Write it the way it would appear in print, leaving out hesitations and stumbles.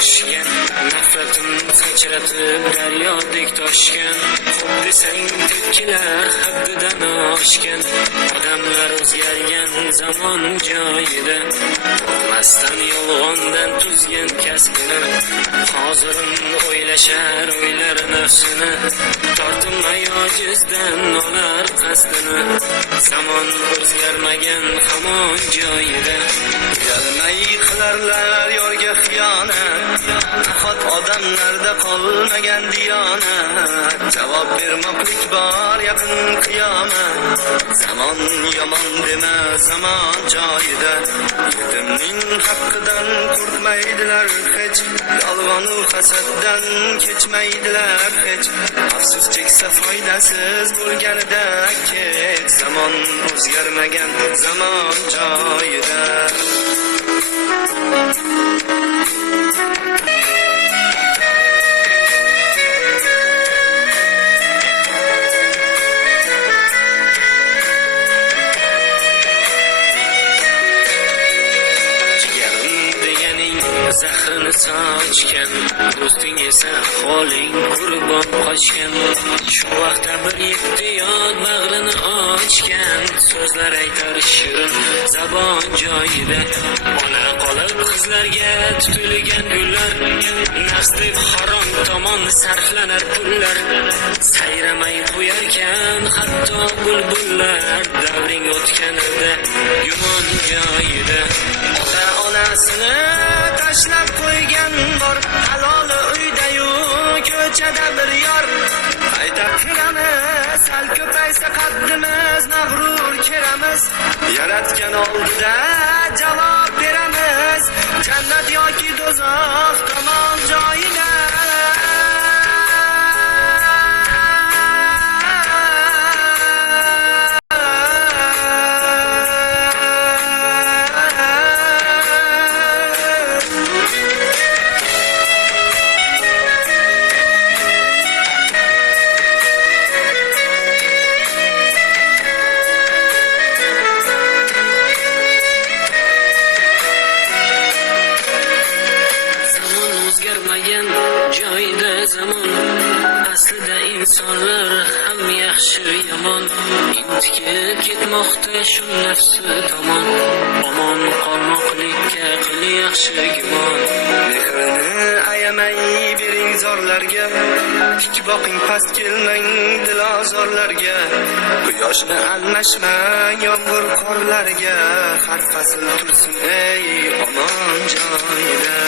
yoshgan, nafratim sachratib daryodek toshgan. Xo'p desang tepkilar haddidan oshgan, odamlar o'zgargan zamon joyida, qo'rqmasdan yolg'ondan tuzgan kasbini, hozirin o'ylashar o'ylar nafsini, tortinmay ojizdan olar qasdini. Zamon o'zgarmagan hamon joyida, uyalmay qilarlar yorga xiyonat, nahot odamlarda qolmagan diyonat. Javob bermoqlik bor yaqin qiyomat, zamon yomon dema zamon joyida. Yetimning haqqidan qo'rqmaydilar hech, yolg'onu hasaddan kechmaydilar hech. Afsus cheksa foydasiz bo'lganida kech, zamon o'zgarmagan zamon joyida. Zahrini sochgan, do'sting esa ahvoling qurbon qochgan. Shu vaqtda bir yetti yod bag'rini ochgan, so'zlar aytar shirin zabon joyida. Ona qolib qizlarga tutilgan gullar, nafs deb harom tomon sarflanar pullar. Sayramay qo'yarkan hatto bulbullar, davring o'tganida gumon joyida. Ota onasini tashlab qo'ygan bor, haloli uyda-yu ko'chada bir yor. Qayta kiramiz, sal ko'paysa qaddimiz, mag'rur kiramiz, yaratgan oldida javob beramiz. Jannat yoki do'zax tomon joyida. Joyida zamon, aslida insonlar ham yaxshi yomon, intikib ketmoqda shu nafsi tomon. Omon qolmoqlikka qil yaxshi gumon, mehrini ayamay bering zorlarga, tik boqing past kelmang dilozorlarga. Quyoshni almashmang yomg'ir qorlarga, har fasl tursin ey omon joyida.